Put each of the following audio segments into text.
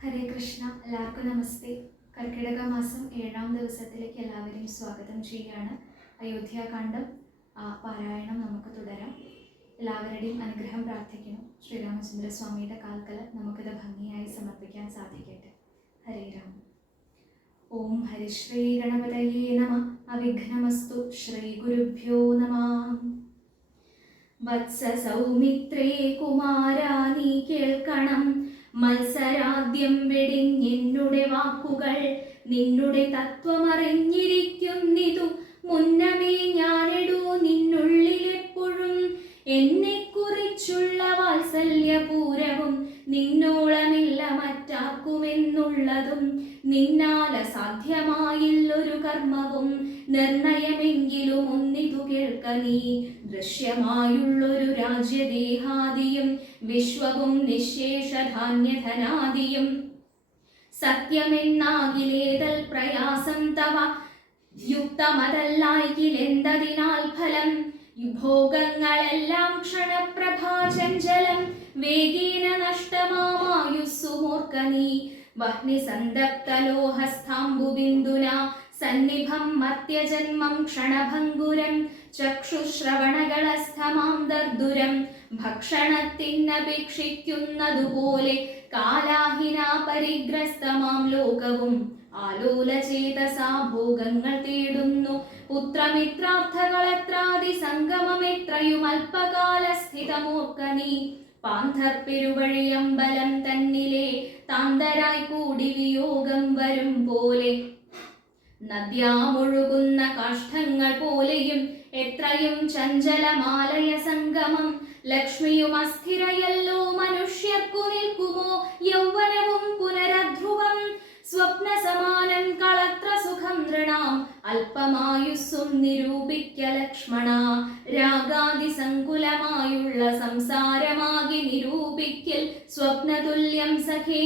ഹരേ കൃഷ്ണ. എല്ലാവർക്കും നമസ്തേ. കർക്കിടക മാസം 7ാം ദിവസത്തിലേക്ക് എല്ലാവരെയും സ്വാഗതം ചെയ്യുകയാണ്. അയോധ്യാകാന്ഡം പാരായണം നമുക്ക് തുടരാം. എല്ലാവരുടെയും അനുഗ്രഹം പ്രാർത്ഥിക്കണം. ശ്രീരാമചന്ദ്രസ്വാമിയുടെ കാൽക്കൽ നമുക്കിത് ഭംഗിയായി സമർപ്പിക്കാൻ സാധിക്കട്ടെ. ഹരേ രാമ. ഓം ഹരിശ്രീ ഗണപതയേ നമ. അവിഘ്നമസ്തു. ശ്രീ ഗുരുഭ്യോ നമ. വത്സ സൗമിത്രേ കുമാരാ, നീ കേൾക്കണം മത്സരാദ്യം വെടിഞ്ഞെന്നുടെ വാക്കുകൾ. നിന്നുടെ തത്വമറിഞ്ഞിരിക്കുന്നിതു മുന്നമേ ഞാനെടൂ നിന്നുള്ളിലെപ്പോഴും. എന്നെക്കുറിച്ചുള്ള വാത്സല്യപൂരവും നിന്നോളമില്ല മറ്റാർക്കുമെന്നുള്ളതും. നിന്നാൽ അസാധ്യമായില്ലൊരു കർമ്മവും നിർണയമെങ്കിലും ഒന്നിതു കേൾക്ക നീ. ദൃശ്യമായുള്ളൊരു രാജ്യദേഹാദിയും വിശ്വവും നിശേഷധാന്യധനാദിയും സത്യമെന്നാകിലേതൽ പ്രയാസം തവ യുക്തമതല്ലായിലെന്തതിനാൽ ഫലം. ഭോഗങ്ങളെല്ലാം ക്ഷണപ്രഭാചഞ്ചലം വേഗേന നഷ്ടമായുസ്സു മൂർഖ നീ. വഹ്നിസന്തപ്തലോഹസ്ഥാംബുബിന്ദുനാ സന്നിഭം മർത്യജന്മം ക്ഷണഭംഗുരം. ചക്ഷുശ്രവണകളസ്ഥമാം ദർദുരം ഭക്ഷണത്തിനപേക്ഷിക്കുന്നതുപോലെ. കാലാഹിനാ പരിഗ്രസ്തമാം ലോകവും ആലോലചേതസാ ഭോഗങ്ങൾ തേടുന്നു. പുത്രമിത്രാർത്ഥകളെത്രാദി സംഗമമെത്രയും അല്പകാലസ്ഥിതമൂർക്ക നീ. പാന്ധർ പെരുവഴിയമ്പലം തന്നിലെ താന്തരായി കൂടി വിയോഗം വരും പോലെ. നദ്യാമൊഴുകുന്ന കാഷ്ഠങ്ങൾ പോലെയും എത്രയും ചഞ്ചലമാലയ സംഗമം. ലക്ഷ്മിയും അസ്ഥിരയല്ലോ മനുഷ്യർക്കു നിൽക്കുമോ യൗവനവും പുനരധ്രുവം. സ്വപ്ന സമാനം കളത്ര സുഖം നൃണാം അല്പമായുസ്സും നിരൂപിക്ക ലക്ഷ്മണ. രാഗാദി സങ്കുലമായുള്ള സംസാരമാകി നിരൂപിക്കൽ സ്വപ്നതുല്യം സഖേ.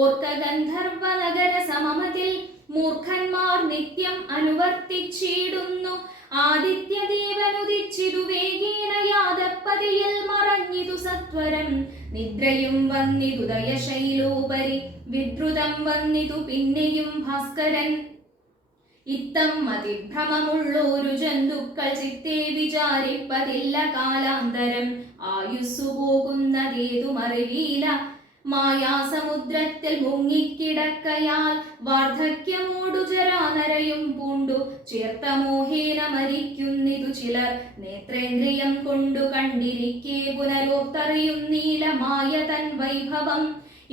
ഓർക്ക ഗന്ധർവ നഗര സമമതിൽ മൂർഖന്മാർ നിത്യം അനുവർത്തിച്ചിടുന്നു. ആദിത്യദേവനുദിച്ചിതു വേഗേന യാദപ്പതിയിൽ മറഞ്ഞിതു സത്വരം. നിദ്രയും വന്നിതു ദയശൈലോപരി വിദ്രുതം വന്നിതു പിന്നെയും ഭാസ്കരൻ. ഇത്തം അതിഭ്രമമുള്ളോരു ജന്തുക്കൾ ചിത്തേ വിചാരിപ്പതില്ല കാലാന്തരം. ആയുസ്സു പോകുന്നതേതുമറിവീല മായാസമുദ്രത്തിൽ മുങ്ങിക്കിടക്കയാൽ. വാർദ്ധക്യമോടു ജരാനരയും പൂണ്ടു ചേർത്ത മോഹേന മരിക്കുന്നിതു ചിലർ. നേത്രേന്ദ്രിയം കൊണ്ടു കണ്ടിരിക്കെ പുനരോത്തറിയുന്നീല മായ തൻ വൈഭവം.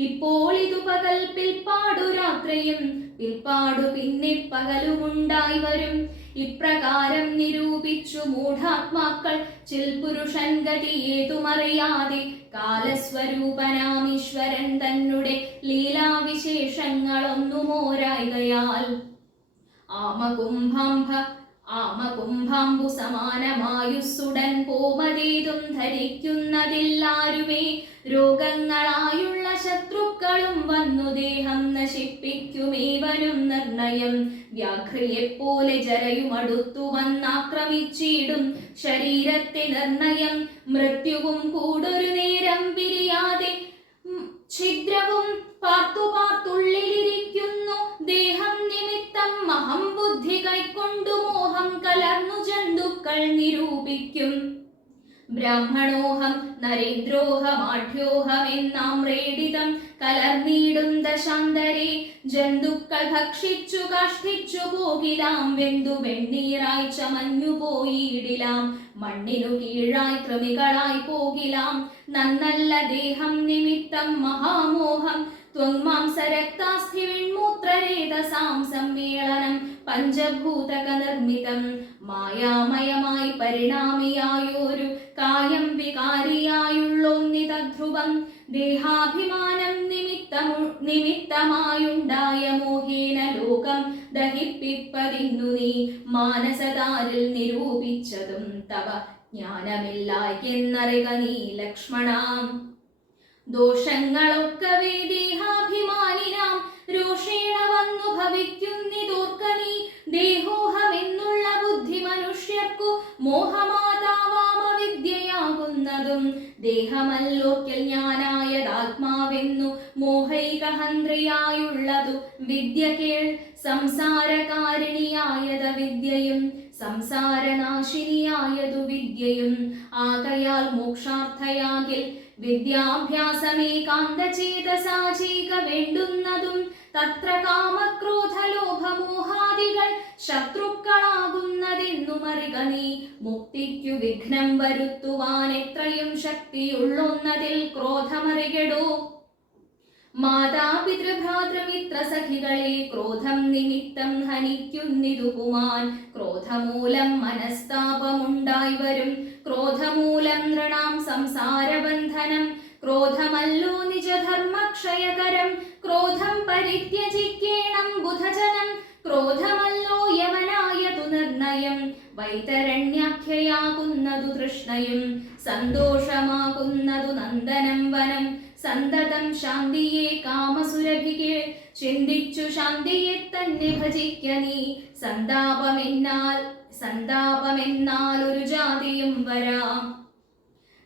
ഇപ്പോൾ ഇതു പകൽ പിൽപ്പാടു രാത്രിയും പിൽപ്പാടു പിന്നെ പകലുമുണ്ടായി വരും. ഇപ്രകാരം നിരൂപിച്ചു മൂഢാത്മാക്കൾ ചിൽപുരുഷൻ ഗതിയേതുമറിയാതെ. കാലസ്വരൂപനാമീശ്വരൻ തന്നെ ലീലാവിശേഷങ്ങളൊന്നുമോരായികയാൽ. ആമകുംഭാംബു സമാനമായുസ്സുടൻ പോമതേതും ധരിക്കുന്നതില്ലാരുമേ. രോഗങ്ങളായുള്ള ശത്രുക്കളും വന്നു ദേഹം നശിപ്പിക്കുമേവനും നിർണയം. വ്യാഘ്രിയെപ്പോലെ ജരയുമടുത്തു വന്നാക്രമിച്ചിടും ശരീരത്തെ നിർണയം. മൃത്യുവും കൂടൊരു നേരം പിരിയാതെ ഛിദ്രവും പാർത്തു പാർത്തുള്ളിലിരിക്കുന്നു. ദേഹം നിമിത്തം മഹം ബുദ്ധി കൈക്കൊണ്ടു മോഹം കലർന്നു ജന്തുക്കൾ നിരൂപിക്കും. ബ്രാഹ്മണോഹം നരേന്ദ്രോഹമാഢ്യോഹം എന്നാമ്രേഡിതം കലർന്നീടും ദശാന്തരേ. ജന്തുക്കൾ ഭക്ഷിച്ചു കാഷ്ഠിച്ചു പോകിലാം. വെന്തു വെണ്ണീറായി ചമഞ്ഞു പോയിടിലാം. മണ്ണിനു കീഴായി കൃമികളായി പോകിലാം. നന്നല്ല ദേഹം നിമിത്തം മഹാമോഹം. ത്വങ്മാംസരക്താസ്ഥി വിൺമൂത്രരേതസാം സമ്മേളനം പഞ്ചഭൂതക നിർമ്മിതം. മായാമയമായി പരിണാമിയായൊരു കായം വികാരിയായുള്ളൊന്നിതധ്രുവം. ദേഹാഭിമാനം നിമിത്തമായുണ്ടായ മോഹേന ലോകം ദഹിപ്പിപ്പതിന്നു നീ. മാനസതാരിൽ നിരൂപിച്ചതും തവ ജ്ഞാനമില്ലായെന്നറിക നീ ലക്ഷ്മണ. ദോഷങ്ങളൊക്കവേ ദേഹാഭിമാനിനാം രോഷേണ വന്നു ഭവിക്കുന്നിതോർക്ക നീ. ദേഹോഹമെന്നുള്ള ബുദ്ധി മനുഷ്യർക്കു മോഹമാതാവാമവിദ്യയാകുന്നതും. ദേഹമല്ലോക്കൽ ഞാനായതാത്മാവെന്നു മോഹൈക സംസാരഹന്ത്രിയായുള്ളതു വിദ്യ കേൾ. സംസാരകാരിണിയായത വിദ്യയും സംസാരനാശിനിയായതു വിദ്യയും. ആകയാൽ മോക്ഷാർത്ഥയാകിൽ വിദ്യാഭ്യാസമേകാന്തചേതസാചീക വേണ്ടുന്നതും. തത്ര കാമക്രോധലോഭമോഹാദികൾ ശത്രുക്കളാകുന്നതെന്നുമറിക നീ. മുക്തിക്കു വിഘ്നം വരുത്തുവാൻ എത്രയും ശക്തിയുള്ളൊന്നതിൽ ക്രോധമറികടോ. മാതാപിതൃഭ്രാതൃമിത്ര സഖികളെ ക്രോധം നിമിത്തം ഹനിക്കുന്നിതു പുമാൻ. ക്രോധമൂലം മനസ്താപമുണ്ടായി വരും. ക്രോധമൂലം നൃണാം സംസാരബന്ധനം. ക്രോധമല്ലോ നിജധർമ്മക്ഷയകരം. ക്രോധം പരിത്യജിക്കേണം ബുധജനം. ക്രോധമല്ലോ യമനായതു നിർണയം. വൈതരണ്യാഖ്യയാകുന്നതു തൃഷ്ണയും സന്തോഷമാകുന്നതു നന്ദനം വനം. സന്തതം ശാന്തിയെ കാമസുരഭികെ ചിന്തിച്ചു ശാന്തിയെ തന്നെ ഭജിക്ക നീ. സന്താപമെന്നാൽ ഒരു ജാതിയും വരാം.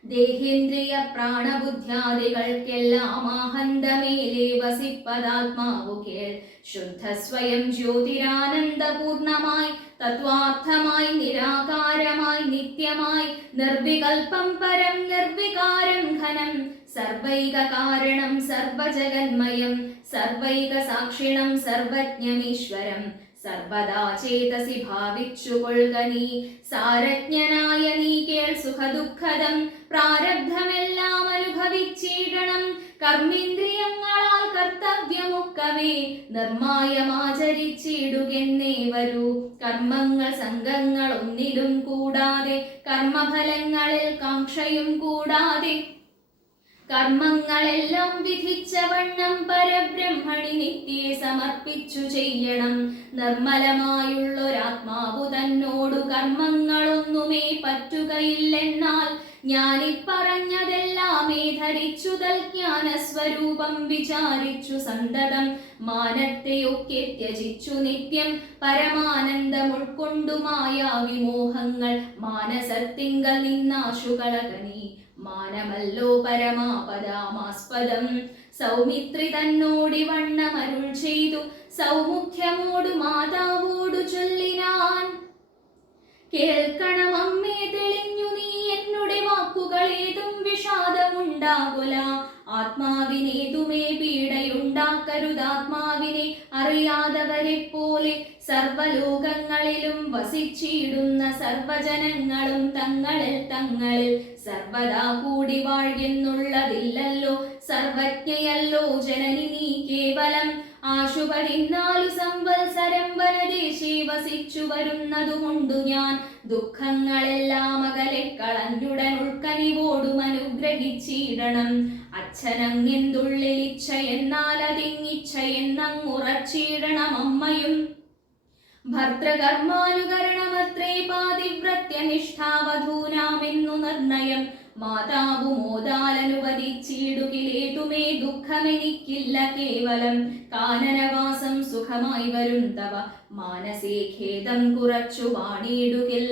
ദേഹേന്ദ്രിയ പ്രാണബുദ്ധ്യാദികൾക്കെല്ലാം ആഹന്തമേലെ വസിപ്പതാത്മാവു കേൾ. ശുദ്ധ സ്വയം ജ്യോതിരാനന്ദപൂർണമായി തത്വാർത്ഥമായി നിരാകാരമായി നിത്യമായി നിർവികൽപം പരം നിർവികാരം ഘനം. സർവൈക കാരണം സർവജഗന്മയം സർവൈക സാക്ഷിണം സർവജ്ഞമീശ്വരം. സർവദാ ചേതസി ഭാവിച്ചുകൊള്ളുക നീ. സാരജ്ഞനായ നീ കേൾ സുഖദുഃഖദം. പ്രാരബ്ധമെല്ലാം അനുഭവിച്ചിടണം. കർമ്മേന്ദ്രിയങ്ങളാൽ കർത്തവ്യമൊക്കവേ നിർമായമാചരിച്ചിടുകെന്നേ വരൂ. കർമ്മങ്ങൾ സംഘങ്ങൾ ഒന്നിലും കൂടാതെ കർമ്മഫലങ്ങളിൽ കാംക്ഷയും കൂടാതെ കർമ്മങ്ങളെല്ലാം വിധിച്ച വണ്ണം പരബ്രഹ്മണി നിത്യേ സമർപ്പിച്ചു ചെയ്യണം. നിർമ്മലമായുള്ളൊരാത്മാവു തന്നോടു കർമ്മങ്ങളൊന്നുമേ പറ്റുകയില്ലെന്നാൽ ഞാനിപ്പറഞ്ഞതെല്ലാമേ ധരിച്ചു തൽജ്ഞാനസ്വരൂപം വിചാരിച്ചു സന്തതം. മാനത്തെയൊക്കെ ത്യജിച്ചു നിത്യം പരമാനന്ദം ഉൾക്കൊണ്ടു മായാവിമോഹങ്ങൾ മാനസത്തിങ്കൽ നിന്നാശുകളകനീ. മാനമല്ലോ പരമാപദാമാസ്പദം. സൗമിത്രി തന്നോടി വണ്ണമരുൾ ചെയ്തു സൗമുഖ്യമോടു മാതാവോടു ചൊല്ലിനാൻ. കേൾക്കണം അമ്മേ തെളിഞ്ഞു നീ എന്നുടെ വാക്കുകളേതും വിഷാദമുണ്ടാകുല. ആത്മാവിനേതുമേ പീഡയുണ്ടാക്കരുതാത്മാവിനെ അറിയാതവരെ പോലെ. സർവലോകങ്ങളിലും വസിച്ചിടുന്ന സർവജനങ്ങളും തങ്ങളിൽ സർവദാ കൂടി വാഴ്ന്നുള്ളതില്ലല്ലോ. സർവജ്ഞയല്ലോ ജനനി നീ കേവലം. ആശു 14 സംവത്സരം വനദേശേ വസിച്ചു വരുന്നതുകൊണ്ടു ഞാൻ ദുഃഖങ്ങളെല്ലാം അകലെ കളഞ്ഞുടൻ ഉൾക്കനിവോടും അനുഗ്രഹിച്ചിടണം. അച്ഛനങ്ങെന്തുള്ളിൽ ഇച്ഛയെന്നാൽ അതിങ്ങിച്ഛയെന്നങ്ങുറച്ചിടണം. അമ്മയും ഭർതൃകർമാനുകരണമത്രേ പാതിവ്രത്യനിഷ്ഠാവധൂനാമെന്നു നിർണയം. മാതാവു മോദാലനുവദിച്ചിടുകിലേതുമേ ദുഃഖമെനിക്കില്ല കേവലം. കാനനവാസം സുഖമായി വരും തവ മാനസേ ഖേദം കുറച്ചു വാണിടുകിൽ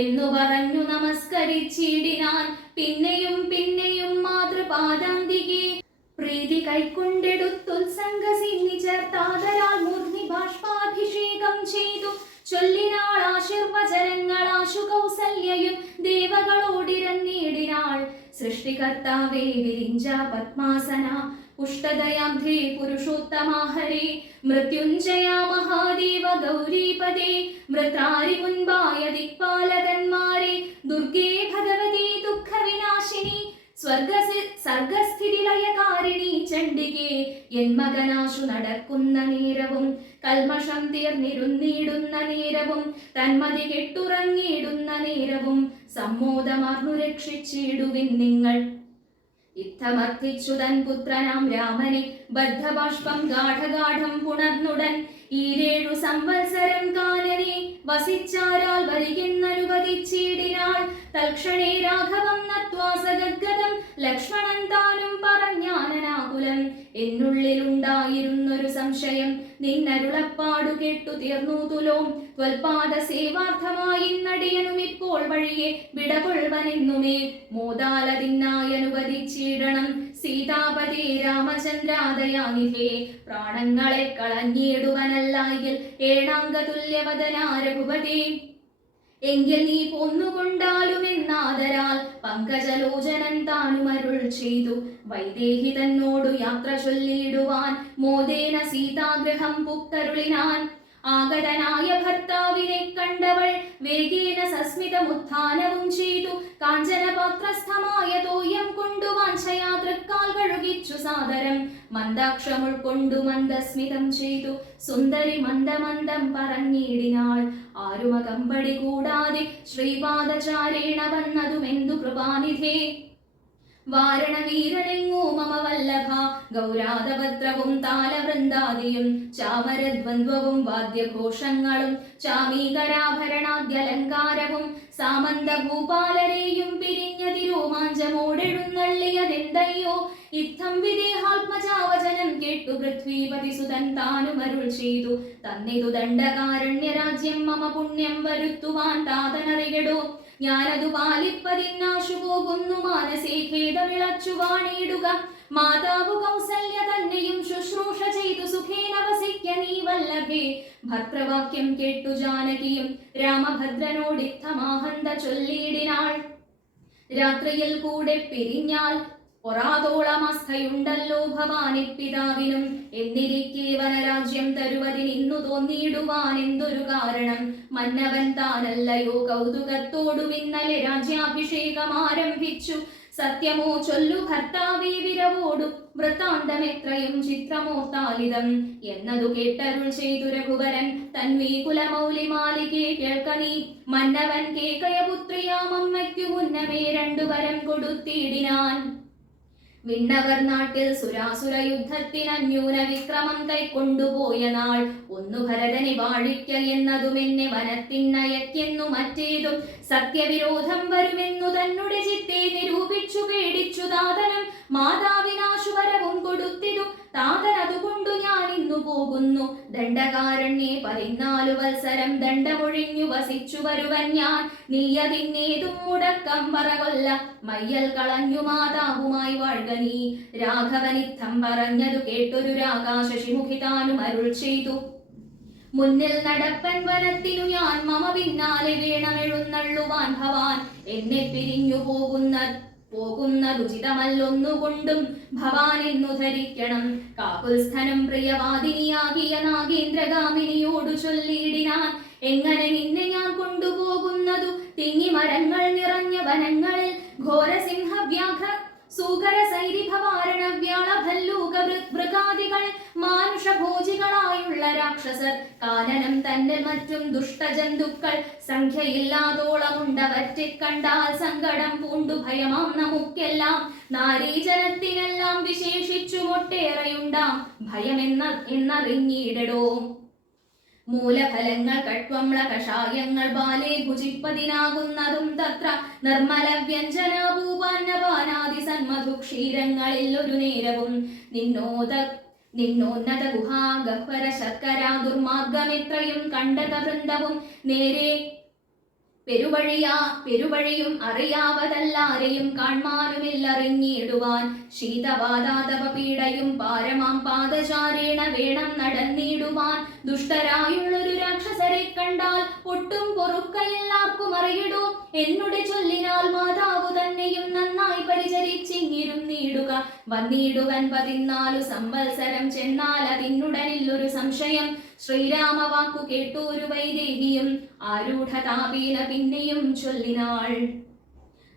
എന്നു പറഞ്ഞു നമസ്കരിച്ചിടിനാൻ. പിന്നെയും പിന്നെയും മാതൃപാദാന്തികെ പ്രീതി കൈക്കൊണ്ടെടുത്തുത്സംഗസിന്നി ചേർത്താതരാൽ മൂർധി ബാഷ്പാഭിഷേകം ചെയ്തു ചൊല്ലിനാൾ ആശീർവചനങ്ങളാശു കൗസല്യയും ദേവകളോടിരന്നേടിനാൾ. സൃഷ്ടികർത്താവേ വിരിഞ്ച പത്മാസന പുഷ്ടദയാബ്ധേ പുരുഷോത്തമാഹരേ. മൃത്യുഞ്ജയ മഹാദേവ ഗൗരീപദേ മൃത്രാരി മുൻപായ ദിക്പാലകന്മാരെ. ദുർഗേ ഭഗവതി ദുഃഖവിനാശിനി സർഗസ്ഥിതിലയകാരിണി ചണ്ഡികേ. എൻ മകനാശു നടക്കുന്ന നേരവും കൽമഷം തീർന്നിരുന്നിടുന്ന നേരവും തന്മതി കെട്ടുറങ്ങിയിടുന്ന നേരവും സമ്മോദമാർന്നു രക്ഷിച്ചിടുവിൻ നിങ്ങൾ. ഇത്തമർത്ഥിച്ചു തൻ പുത്രനാം രാമനെ ബദ്ധബാഷ്പം ഗാഠഗാഠം പുണർന്നുടൻ. 7 സംവത്സരം കാലനെ വസിച്ചാരാൽ വരികെന്നനുവദിച്ചിടിനാൾ. തൽക്ഷണേ രാഘവം നത്വാ സഗദ്ഗതം ലക്ഷ്മണൻ താനും പറഞ്ഞാനനാകുലം. എന്നുള്ളിലുണ്ടായിരുന്നൊരു സംശയം നിന്നരുളപ്പാടു കേട്ടു തീർന്നു തുലോം. ത്വൽപാദ സേവാർത്ഥമായി നടിയനും ഇപ്പോൾ വഴിയെ വിടകൊള്ളുവനെന്നുമേ മോദാലതിനായി അനുവദിച്ചിടണം. സീതാപതി രാമചന്ദ്രാദയാനിധേ പ്രാണങ്ങളെ കളഞ്ഞിടുവനല്ലായിൽ ഏഴാംഗ തുല്യവദന രഘുപതി എങ്കിൽ നീ പൊന്നുകൊണ്ടാലുമെന്നാദരാൽ പങ്കജലോചനൻ താനുമരുൾ ചെയ്തു വൈദേഹി തന്നോടു യാത്ര ചൊല്ലിടുവാൻ മോദേന സീതാഗ്രഹം പുക്കരുളിനാൻ ആഗതനായ ഭർത്താവിനെ കണ്ടവൾ വേഗേന സസ്മിതമുത്ഥാനവും ചെയ്തു കാഞ്ചനപാത്രസ്ഥമായ തോയം കൊണ്ടു വാഞ്ചയാ തൃക്കാൽ കഴുകിച്ചു സാദരം മന്ദാക്ഷമുൾ ഉൾക്കൊണ്ടു മന്ദസ്മിതം ചെയ്തു സുന്ദരി മന്ദമന്ദം പറഞ്ഞിടിനാൾ ആരുമകമ്പടി കൂടാതെ ശ്രീപാദചാരേണ വന്നതുമെന്തു കൃപാനിധേ വാരണവീരനെങ്ങോ മമ വല്ലഭ ഗൗരാതഭദ്രവും താലവൃന്ദാദിയും ചാമരദ്വന്ദ്വവും വാദ്യഘോഷങ്ങളും ചാമീകരാഭരണാദ്യലങ്കാരവും സാമന്ത ഭൂപാലരെയും പിരിഞ്ഞതിരോമാഞ്ചമോടെഴുന്നള്ളിയതെന്തയ്യോ ഇത്തം വിദേഹാത്മജാവചനം കേട്ടു പൃഥ്വീപതി സുതൻ താനുമരുൾ ചെയ്തു തന്നിതു ദണ്ഡകാരണ്യരാജ്യം മമ പുണ്യം വരുത്തുവാൻ താതനറിയടോ ഞാനതു പാലിപ്പതിന്നാശു പോകുന്നു മാനസേ ഖേദമിളച്ചു വാണിയിടുക മാതാവു കൗസല്യ തന്നെയും ശുശ്രൂഷ ചെയ്തു സുഖേന വസിക്ക നീ വല്ലഭേ ഭർത്തൃവാക്യം കേട്ടു ജാനകിയും രാമഭദ്രനോടിത്തമാഹന്ത ചൊല്ലിയിടിനാൾ രാത്രിയിൽ കൂടെ പിരിഞ്ഞാൽ പൊറാതോളമസ്ഥയുണ്ടല്ലോ ഭവാനി പിതാവിനും എന്നിരിക്കെ വനരാജ്യം തരുവതിനിന്നു തോന്നിയിടുവാൻ എന്തൊരു കാരണം മന്നവൻ താനല്ലയോ കൗതുകത്തോടും ഇന്നലെ രാജ്യാഭിഷേകം ആരംഭിച്ചു സത്യമോ ചൊല്ലു ഭർത്താവേ വിരവോടു വൃത്താന്തമെത്രയും ചിത്രമോർത്താലിതം എന്നതു കേട്ടരുൾ ചെയ്തു രഘുവരൻ തന്വീ കുലമൗലിമാലികെ കേൾക്ക നീ മന്നവൻ കേകയപുത്രിയാമമ്മയ്ക്കു മുന്നമേ രണ്ടുവരം കൊടുത്തിടിനാൻ വിണ്ണവർ നാട്ടിൽ സുരാസുര യുദ്ധത്തിനന്യൂന വിക്രമം കൈക്കൊണ്ടുപോയ നാൾ ഒന്നു ഭരതനെ വാഴിക്ക എന്നതുമെന്നെ വനത്തിനയക്കെന്നു മറ്റേതും സത്യവിരോധം വരുമെന്നു തന്നുടെ ചിത്തെ നിരൂപിച്ചു പേടിച്ചു താതനം മാതാവിനാശുവരവും കൊടുത്തിതു താതൻ അതുകൊണ്ടു ഞാൻ ഇന്നു പോകുന്നു ദണ്ഡകാരണ്യെ 14 വത്സരം ദണ്ഡമൊഴിഞ്ഞു വസിച്ചു വരുവൻ ഞാൻ നീയതിന്നേതും മുടക്കം പറകൊല്ല മയ്യൽ കളഞ്ഞു മാതാവുമായി വാഴ്ക നീ രാഘവനിത്തം പറഞ്ഞതു കേട്ടൊരു രാകാശശിമുഖി താനും അരുൾ ചെയ്തു മുന്നിൽ നടപ്പൻ വനത്തിനു ഞാൻ മമ പിന്നാലെ വേണമെഴുന്നള്ളുവാൻ ഭവാൻ എന്നെ പിരിഞ്ഞു പോകുന്നതുചിതമല്ലൊന്നുകൊണ്ടും ഭവാൻ എന്നു ധരിക്കണം കാകുൽസ്ഥനം പ്രിയവാദിനിയാകിയ നാഗേന്ദ്രഗാമിനിയോടു ചൊല്ലിയിടിനാൻ എങ്ങനെ നിന്നെ ഞാൻ കൊണ്ടുപോകുന്നതു തിങ്ങി മരങ്ങൾ നിറഞ്ഞ വനങ്ങളിൽ ഘോരസിംഹ വ്യാഘ്ര സൂകര സൈരിഭവാരണ വ്യാളഭല്ലൂക മൃഗാദികൾ മാനുഷഭോജികളായുള്ള രാക്ഷസർ കാനനം തന്നെ മറ്റും ദുഷ്ടജന്തുക്കൾ സംഖ്യയില്ലാതോളമുണ്ടവറ്റെ കണ്ടാൽ സങ്കടം പൂണ്ടു ഭയമാം നമുക്കെല്ലാം നാരീജനത്തിനെല്ലാം വിശേഷിച്ചു ഒട്ടേറെയുണ്ടാം ഭയമെന്നറിഞ്ഞിടടോ മൂലഫലങ്ങൾ കട്വമ്ല കഷായങ്ങൾ ബാലേ ഭുജിപ്പതിനാകുന്നതും തത്ര നിർമ്മല വ്യഞ്ജനാഭൂപാന്നപാനാദി സന്മധു ക്ഷീരങ്ങളിൽ ഒരു നേരവും നിന്നോന്നത ഗുഹാ ഗഹ്വര ശർക്കര ദുർമാർഗമെത്രയും കണ്ടക വൃന്ദവും നേരെ പെരുവഴിയും അറിയാവതല്ലാരെയും കാൺമാനുമില്ലറിഞ്ഞിടുവാൻ ശീതവാതാതപ പീഡയും പാരമാം പാദചാരേണ വേണം നടന്നിടുവാൻ ദുഷ്ടരായുള്ളൊരു രാക്ഷസരെ കണ്ടാൽ ഒട്ടും പൊറുക്കയില്ലാർക്കും അറിയിടൂ എന്നുടെ ചൊല്ലിനാൽ മാതാവു തന്നെയും നന്നായി പരിചരിച്ചിങ്ങിരുന്നിടുക വന്നിടുവൻ 14 സംവത്സരം ചെന്നാൽ അതിനുടനില്ലൊരു സംശയം ശ്രീരാമവാക്കു കേട്ടൂരു വൈദേഹിയും ആരൂഢതാപീന പിന്നെയും ചൊല്ലിനാൾ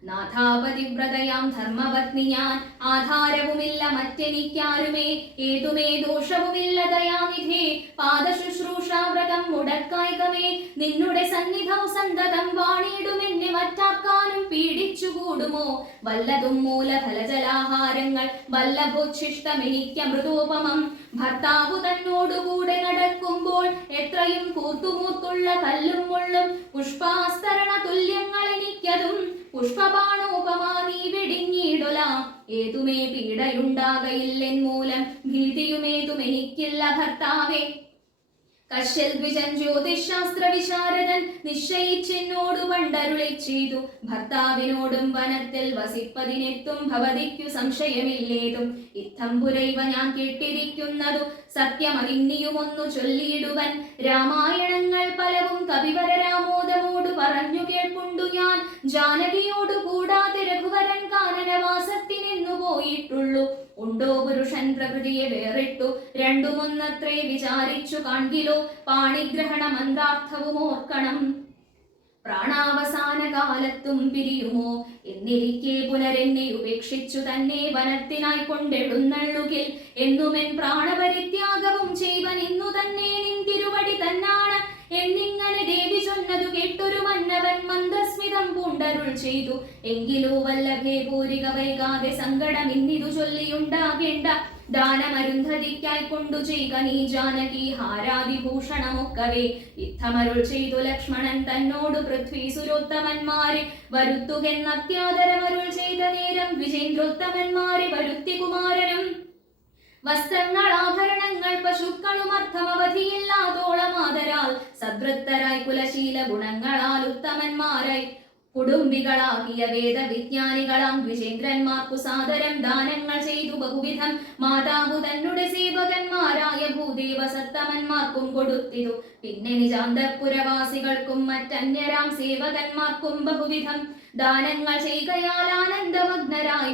നാഥാപതിവ്രതയാം ധർമ്മപത്നി ഞാൻ ആധാരവുമില്ല മറ്റെനിക്കാരുമേ ഏതുമേ ദോഷവുമില്ല ദയാനിധേ പാദശുശ്രൂഷാവ്രതം മുടക്കായികമേ നിന്നുടെ സന്നിധം സന്തതം വാണിടുമെന്നെ മറ്റാക്കാനും പീഡിച്ചുകൂടുമോ വല്ലതും മൂലഫലജലാഹാരങ്ങൾ വല്ലഭോച്ഛിഷ്ടമെനിക്കമൃതോപമം ഭർത്താവു തന്നോടുകൂടെ നടക്കുമ്പോൾ എത്രയും കൂർത്തുമൂർത്തുള്ള കല്ലും മുള്ളും പുഷ്പാസ്തരണ തുല്യങ്ങൾ എനിക്കതും പുഷ്പബാണോപമാ നീ വെടിഞ്ഞിടൊല ഏതുമേ പീഡയുണ്ടാകയില്ലെൻ മൂലം ഭീതിയുമേതും എനിക്കില്ല ഭർത്താവേ കശ്യൽ ദ്വിജൻ ജ്യോതിശാസ്ത്ര വിശാരദൻ നിശ്ചയിച്ചെന്നോടു പണ്ടരുളി ചെയ്തു, ഭർത്താവിനോടും വനത്തിൽ വസിപ്പതിനെത്തും ഭവതിക്കു സംശയമില്ലേതും. ഇത്തം പുരൈവ ഞാൻ കേട്ടിരിക്കുന്നതു സത്യമതിന്നിയുമൊന്നു ചൊല്ലിയിടുവൻ. രാമായണങ്ങൾ പലവും കവിവരരാമോദമോടു പറഞ്ഞു കേൾപ്പുണ്ടു ഞാൻ. ജാനകിയോടു കൂടാതെ രഘുവരൻ കാനനവാസത്തിനെന്നു പോയിട്ടുള്ളു. ഉണ്ടോ പുരുഷൻ പ്രകൃതിയെ വേറിട്ടു രണ്ടുമൊന്നത്രേ വിചാരിച്ചു കാൺകിലോ. പാണിഗ്രഹണ മന്ത്രാർത്ഥവും ഓർക്കണം, പ്രാണാവസാന കാലത്തും പിരിയുമോ എന്നിരിക്കെ പുനരെന്നെ ഉപേക്ഷിച്ചു തന്നെ വനത്തിനായി കൊണ്ടെഴുന്നള്ളുകിൽ. എന്നുമെൻ പ്രാണപരിത്യാഗവും ചെയ്വൻ ഇന്നു തന്നെ നിന്തിരുവടി തന്നാണ് എന്നിങ്ങനെ ദേവി ചൊന്നതു കേട്ടൊരു മന്നവൻ മന്ദസ്മിതം പൂണ്ടരുൾ ചെയ്തു. എങ്കിലോ വല്ലഭേ പൂരിക വൈകാതെ സങ്കടം ഇന്നിതു ചൊല്ലിയുണ്ടാകേണ്ട. ദാനമരുന്ധതിക്കായി കൊണ്ടു ചെയ്യുക നീ ജാനകി ഹാരാതിഭൂഷണമൊക്കവേ. യുദ്ധമരുൾ ചെയ്തു ലക്ഷ്മണൻ തന്നോട് പൃഥ്വി സുരോത്തമന്മാരെ വരുത്തുകെന്നത്യാദരമരുൾ ചെയ്ത നേരം വിജേന്ദ്രോത്തമന്മാരെ വരുത്തി കുമാരനും. വസ്ത്രങ്ങൾ ആഭരണങ്ങൾ പശുക്കളും അർത്ഥമവധിയില്ലാതോളമാതരാൽ സദ്വൃത്തരായി കുലശീല ഗുണങ്ങളാൽ ഉത്തമന്മാരായി കുടുംബികളാകിയ വേദവിജ്ഞാനികളാം ദ്വിജേന്ദ്രന്മാർക്കു സാദരം ദാനങ്ങൾ ചെയ്തു ബഹുവിധം. മാതാവു തന്നുടെ സേവകന്മാരായ ഭൂദേവ സത്തമന്മാർക്കും കൊടുത്തിതു. പിന്നെ നിജാന്തപുരവാസികൾക്കും മറ്റന്യരാം സേവകന്മാർക്കും ബഹുവിധം ദാനങ്ങൾ ചെയ്കയാൽ ആനന്ദമഗ്നരായി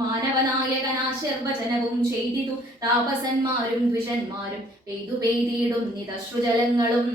മാനവനായകനാശീർവചനവും ചെയ്തിതു. താപസന്മാരും ദ്വിജന്മാരും പെയ്തിടും നിതശ്രുജലങ്ങളും.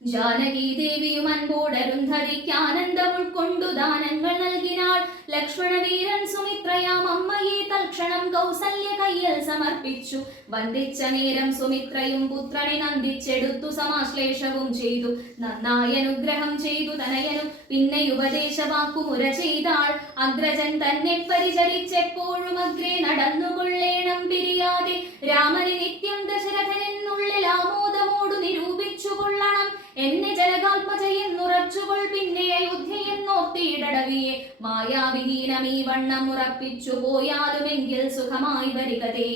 ജാനകി ദേവിയും അൻപോടരുന്ധതിക്ക് ആനന്ദം ഉൾക്കൊണ്ടു ദാനങ്ങൾ നൽകിനാൾ. ലക്ഷ്മണവീരൻ സുമിത്രയാം അമ്മയെ തൽക്ഷണം കൗസല്യ കയ്യിൽ സമർപ്പിച്ചു. വന്ദിച്ച നേരം സുമിത്രയും പുത്രനെ നന്ദിച്ചെടുത്തു സമാശ്ലേഷവും ചെയ്തു. നന്നായി അനുഗ്രഹം ചെയ്തു തനയനു പിന്നെ ഉപദേശവാക്കുമുര ചെയ്താൾ. അഗ്രജൻ തന്നെ പരിചരിച്ചെപ്പോഴും അഗ്രേ നടന്നുകൊള്ളേണം പിരിയാതെ. രാമനെ നിത്യം ദശരഥനെന്നുള്ളിൽ ആമോദമോടു നിരൂപിച്ചു കൊള്ളണം. എന്നെ ജനകാത്മജയെന്നുറച്ചുകൊൾ പിന്നെ അയോധ്യയെന്നോർത്തിയിടവിയെ. മായാവിഹീനമീ വണ്ണം ഉറപ്പിച്ചു പോയാലുമെങ്കിൽ സുഖമായി വരികതേ.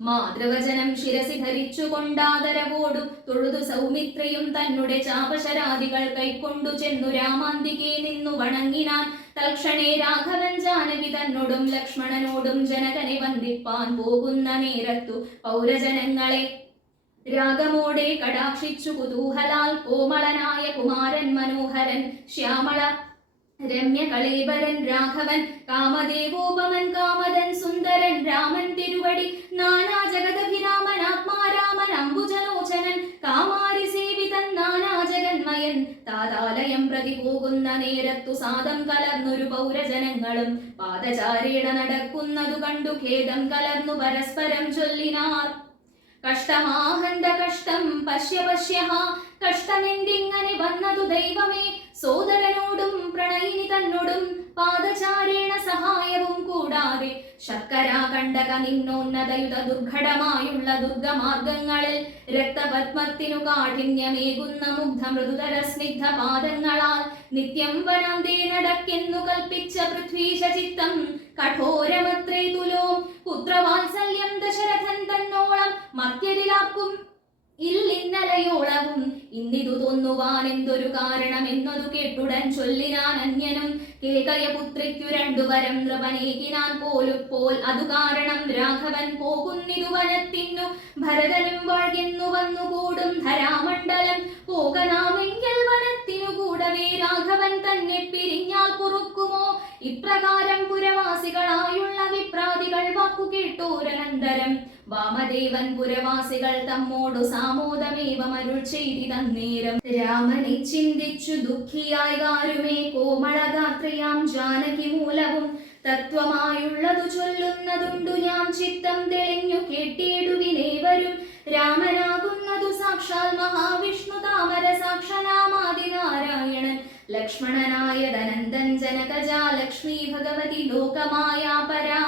മാതൃവചനം ശിരസി ധരിച്ചു കൊണ്ടാദരവോടു തൊഴുതു സൗമിത്രയും തന്നുടെ ചാപശരാദികൾ കൈക്കൊണ്ടു ചെന്നു രാമാന്തികെ നിന്നു വണങ്ങിനാൻ. തൽക്ഷണേ രാഘവൻ ജാനകി തന്നോടും ലക്ഷ്മണനോടും ജനകനെ വന്ദിപ്പാൻ പോകുന്ന നേരത്തു പൗരജനങ്ങളെ രാഗമോടെ കടാക്ഷിച്ചു കുതൂഹലാൽ കോമളനായ കുമാരൻ മനോഹരൻ ശ്യാമള രമ്യ കളേബരൻ രാഘവൻ കാമദേവോപമൻ കാമദൻ സുന്ദരൻ രാമൻ തിരുവടി നാനാ ജഗദഭിരാമൻ ആത്മാരാമൻ അംബുജലോചനൻ കാമാരി സേവിതൻ നാനാ ജഗന്മയൻ. താതാലയം പ്രതി പോകുന്ന നേരത്തു സാദം കലർന്നൊരു പൗരജനങ്ങളും പാദചാരേണ നടക്കുന്നതു കണ്ടു ഖേദം കലർന്നു പരസ്പരം ചൊല്ലിനാർ. കഷ്ടമാഹന്ത കഷ്ടം പശ്യ പശ്യഹ. കഷ്ടമെന്തിങ്ങനെ വന്നതു ദൈവമേ. സോദരനോടും പ്രണയിനി തന്നോടും പാദചാരേണ സഹായവും കൂടാതെ ശർക്കരാ കണ്ടക നിന്നോന്നതയുധ ദുർഘടമായുള്ള ദുർഗമാർഗങ്ങളിൽ രക്തപത്മത്തിനു കാഠിന്യമേകുന്ന മുഗ്ധ മൃദുതര സ്നിഗ്ധ പാദങ്ങളാൽ നിത്യം വനാന്തേ നടക്കെന്നു കൽപ്പിച്ച പൃഥ്വീശ ചിത്തം കഠോരമത്രേ തുലോ. പുത്രവാത്സല്യം ദശരഥൻ തന്നോളം മർത്യരിലാർക്കും ഇല്ലിന്നലയോളവും. ഇന്നിതു തോന്നുവാൻ എന്തൊരു കാരണമെന്നതു കേട്ടുടൻ ചൊല്ലിനാൻ അന്യനും. കേകയപുത്രിക്കു രണ്ടുവരം നൃപനേകിനാൻ പോലുപ്പോൾ അതു കാരണം രാഘവൻ പോകുന്നിതു വനത്തിന്നു. ഭരതനും വാഴ്ന്നു വന്നുകൂടും ധരാമണ്ഡലം. പോകനാമെങ്കിൽ വനത്തിനു കൂടവേ രാഘവൻ തന്നെ പിരിഞ്ഞാൽ പൊറുക്കുമോ. ഇപ്രകാരം പുരവാസികളായുള്ള വിപ്രാതികൾ വാക്കു കേട്ടോരനന്തരം വാമദേവൻ പുരവാസികൾ തമ്മോടു സാമോദമേവമരുൾ ചെയ്തിതന്നേരം. രാമനെ ചിന്തിച്ചു ദുഃഖിയായി കാരുമേ കോമളഗാത്രിയാം ജാനകി മൂലവും. തത്വമായുള്ളതു ചൊല്ലുന്നതുണ്ടു ഞാൻ ചിത്തം തെളിഞ്ഞു കേട്ടിടുവിനേവരും. രാമനാകുന്നതു സാക്ഷാൽ മഹാവിഷ്ണു താമര സാക്ഷനാമാദിനാരായണൻ. ലക്ഷ്മണനായ ധനന്ദൻ ജനകജാ ലക്ഷ്മി ഭഗവതി ലോകമായാ പരാ.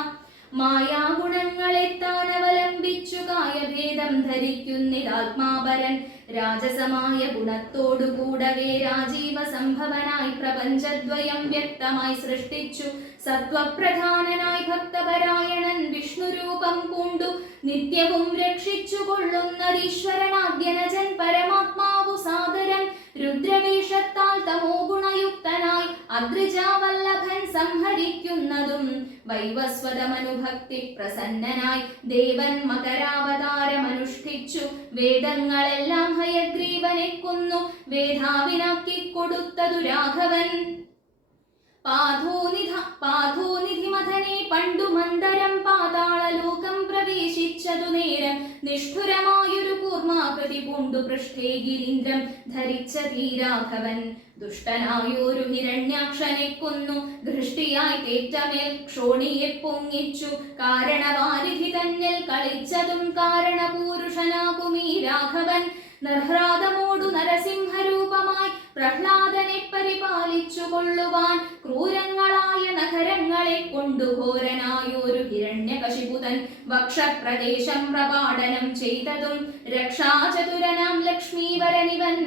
മായാഗുണങ്ങളെ താനവലംബിച്ചു കായഭേദം ധരിക്കുന്നിതാത്മാപരൻ. രാജസമായ ഗുണത്തോടുകൂടവേ രാജീവ സംഭവനായി പ്രപഞ്ചദ്വയം വ്യക്തമായി സൃഷ്ടിച്ചു. സത്വപ്രധാനനായി ഭക്തപരായണൻ വിഷ്ണുരൂപം പൂണ്ടു നിത്യവും രക്ഷിച്ചു കൊള്ളുന്നതീശ്വരനാദ്യനജൻ പരമാത്മാവു സാദരൻ. രുദ്രവേഷത്താൽ തമോ ഗുണയുക്തനായി അദ്രിജാവല്ലഭൻ സംഹരിക്കുന്നതും വൈവസ്വതമനുഭക്തി പ്രസന്നനായി ദേവൻ മകരാവതാരമനുഷ്ഠിച്ചു. വേദങ്ങളെല്ലാം ഹയഗ്രീവനെ കൊന്നു വേധാവിനാക്കി കൊടുത്തതു രാഘവൻ. പാഥോനിധിമഥനെ പണ്ടു മന്ദരം പാതാളലോകം പ്രവേശിച്ചതു നേരം നിഷ്ഠുരമായൊരു കൂർമാകൃതി പൂണ്ടു പൃഷ്ഠേ ഗിരീന്ദ്രം ധരിച്ച ധീരാഘവൻ. ദുഷ്ടനായൊരു ഹിരണ്യാക്ഷനെ കൊന്നു ഘൃഷ്ടിയായി തേറ്റമേൽ ക്ഷോണിയെ പൊങ്ങിച്ചു. കാരണവാരിധി തന്നിൽ കളിച്ചതും കാരണപൂരുഷനാകുമീ രാഘവൻ. നിർഹ്ലാദമോടു നരസിംഹരൂപമായി പ്രഹ്ലാദനെ പരിപാലിച്ചു കൊള്ളുവാൻ ക്രൂരങ്ങളായ നഗരങ്ങളെ കൊണ്ടു ഘോരനായൊരു ഹിരണ്യകശിപുതൻ വക്ഷപ്രദേശം പ്രപാടനം ചെയ്തതും രക്ഷാചതുരനാം ലക്ഷ്മീവരനിവൻ.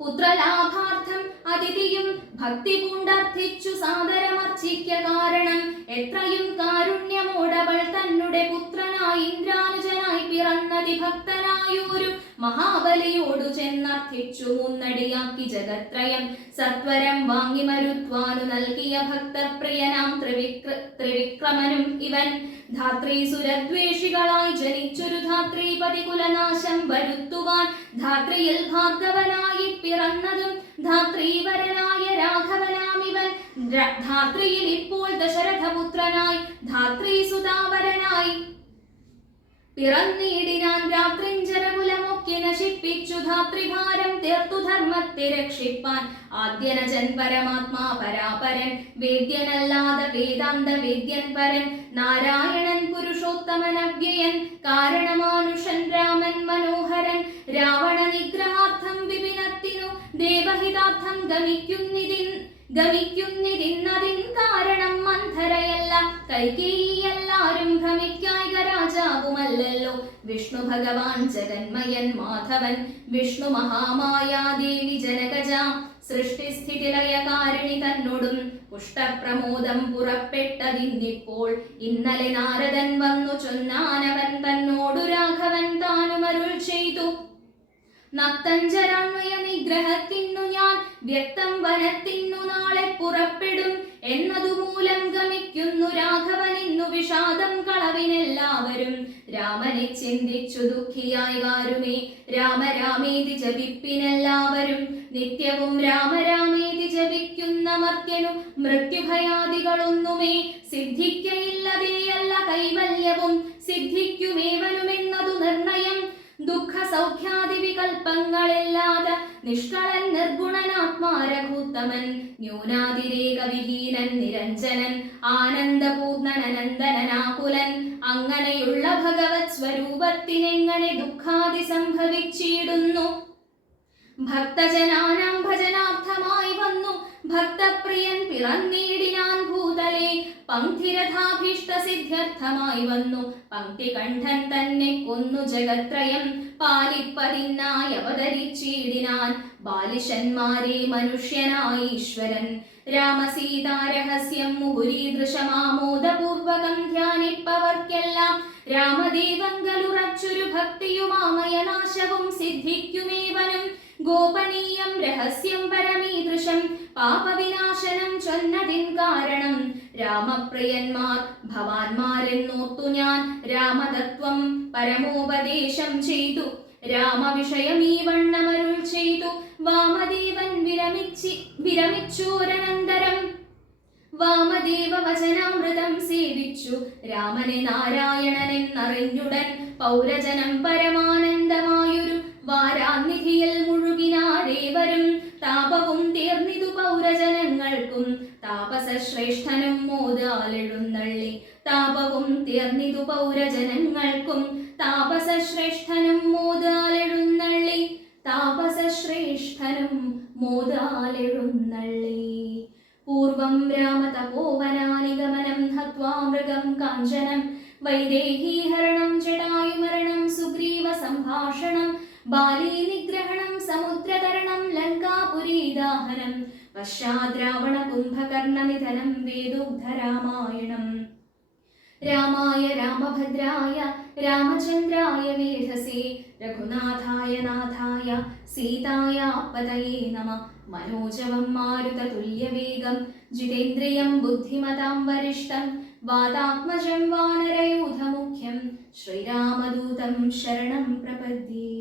പുത്രലാഭാർത്ഥം അതിഥിയും ഭക്തി പൂണ്ടർത്ഥിച്ചു സാദരമർച്ചിക്ക കാരണം എത്രയും കാരുണ്യമോടവൾ തന്നെ പുത്രനായി ഇന്ദ്രാനുജനായി പിറന്നതി ഭക്തനായൊരു മഹാബലിയോടു ചെന്നർത്ഥിച്ചു മുന്നടിയാക്കി ജഗത്രയം. സത്വരം വാങ്ങി മരുത്വാനു നൽകിയ ഭക്തപ്രിയനാം ത്രിവിക്രമനും ഇവൻ. ധാത്രീസുരദ്വേഷികളായി ജനിച്ചൊരു ധാത്രീപതി കുലനാശം വരുത്തുവാൻ ധാത്രിയിൽ ഭാർഗവനായി പിറന്നതും ധാത്രീവരനായ രാഘവനാമിവൻ. ധാത്രിയിൽ ഇപ്പോൾ ദശരഥപുത്രനായി ധാത്രീസുതാവരനായി പിറന്നീടിനാൻ. രാത്രിഞ്ചരകുലമൊക്കെ നശിപ്പിച്ചു ധാത്രിഭാരം തീർത്തു ധർമ്മത്തെ രക്ഷിപ്പാൻ. ആദ്യനജൻ പരമാത്മാ പരാപരൻ വേദ്യനല്ലാതെ വേദാന്ത വേദ്യൻ പരൻ. നാരായണൻ പുരുഷോത്തമൻ അവ്യയൻ കാരണമാനുഷൻ രാമൻ മനോഹരൻ. രാവണ നിഗ്രഹാർത്ഥം വിപിനത്തിനു ദേവഹിതാർത്ഥം ഗമിക്കുന്നിതിന്നതിൻ കാരണം മന്ധരയല്ല കൈകേയിയെല്ലാരും ഭ്രമിക്കായിക രാജാവുമല്ലല്ലോ. വിഷ്ണു ഭഗവാൻ ജഗന്മയൻ മാധവൻ വിഷ്ണു മഹാമായാദേവി ജനകജ. സൃഷ്ടിസ്ഥിതിലയകാരിണി തന്നോടും പുഷ്ടപ്രമോദം പുറപ്പെട്ടതിന്നിപ്പോൾ. ഇന്നലെ നാരദൻ വന്നു ചൊന്നാനവൻ തന്നോടു രാഘവൻ താനുമരുൾ ചെയ്തു. നക്തഞ്ചരാന്വയ നിഗ്രഹത്തിനു ഞാൻ വ്യക്തം വനത്തിനു നാളെ പുറപ്പെടും എന്നതുമൂലം ഗമിക്കുന്നു രാഘവൻ ഇന്നു വിഷാദം കളവിനെല്ലാവരും. രാമനെ ചിന്തിച്ചു ദുഃഖിയായി കാരുമേ രാമരാമേതി ജപിപ്പിനെല്ലാവരും. നിത്യവും രാമരാമേതി ജപിക്കുന്ന മർത്യനു മൃത്യുഭയാദികളൊന്നുമേ സിദ്ധിക്കയില്ലതേയല്ല കൈവല്യവും സിദ്ധിക്കുമേവനുമെന്നതു നിർണയം. ദുഃഖ സൗഖ്യാദി വികൽപ്പങ്ങളില്ലാതെ നിഷ്കളൻ നിർഗുണനാത്മാരഘൂത്തമൻ. ന്യൂനാതിരേക വിഹീനൻ നിരഞ്ജനൻ ആനന്ദപൂർണനനന്ദനാകുലൻ. അങ്ങനെയുള്ള ഭഗവത് സ്വരൂപത്തിനെങ്ങനെ ദുഃഖാദി സംഭവിച്ചിടുന്നു. ഭക്തജനാനാം ഭജനാർത്ഥമായി വന്നു ഭക്തപ്രിയൻ പിറന്നീടിനാൻ ഭൂതലേ. പങ്ക്തിരഥാഭീഷ്ട സിദ്ധ്യർത്ഥമായി വന്നു പങ്ക്തികണ്ഠൻ തന്നെ കൊന്നു ജഗത്രയം പാലിപ്പതിനായി അവതരിച്ചിടിനാൻ. ബാലിശന്മാരെ മനുഷ്യനായി ഈശ്വരൻ രാമസീതാരഹസ്യം മുഹുരീദൃശമാമോദപൂർവകം ധ്യാനിപ്പവർക്കെല്ലാം രാമദേവങ്കലുറച്ചൊരു ഭക്തിയുമാമയനാശവും സിദ്ധിക്കുമേവനും. ഗോപനീയം രഹസ്യം പരമീദൃശം പാപവിനാശനം ചൊന്നതിൻ കാരണം. രാമപ്രിയന്മാർ ഭവാന്മാരെന്നോർത്തു ഞാൻ രാമതത്വം പരമോപദേശം ചെയ്തു. രാമവിഷയമീ വണ്ണമരുൾ ചെയ്തു വാമദേവൻ വിരമിച്ചോരനന്തരം. വാമദേവ വചനാമൃതം സേവിച്ചു രാമനെ നാരായണനെന്നറിഞ്ഞുടൻ. പൗരജനം പരമാനന്ദമായൊരു വാരാനിധിയിൽ മുഴുകിനാരേവരും. താപവും തീർന്നിതു പൗരജനങ്ങൾക്കും താപസശ്രേഷ്ഠനും മോദാലെഴുന്നള്ളി. താപവും തീർന്നിതു പൗരജനങ്ങൾക്കും താപസശ്രേഷ്ഠനും മോദാലെഴുന്നള്ളി. താപസശ്രേഷ്ഠനും മോദാലെഴുന്നള്ളി. पूर्वं रामतपोवनानिगमनं हत्वा मृगं काञ्चनं वैदेहीहरणं जटायुमरणं सुग्रीवसम्भाषणं बालीनिग्रहणं समुद्रतरणं लङ्कापुरीदाहनं पश्चाद्रावणकुम्भकर्णनिधनं वेदोग्धरामायणम् रामाय रामभद्राय रामचन्द्राय वेधसे रघुनाथाय नाथाय सीताया पतये नमः मनोजवं मारुततुल्यवेगं जितेन्द्रियं बुद्धिमतां वरिष्ठं वातात्मजं वानरयूथमुख्यं श्रीरामदूतं शरणं प्रपद्ये।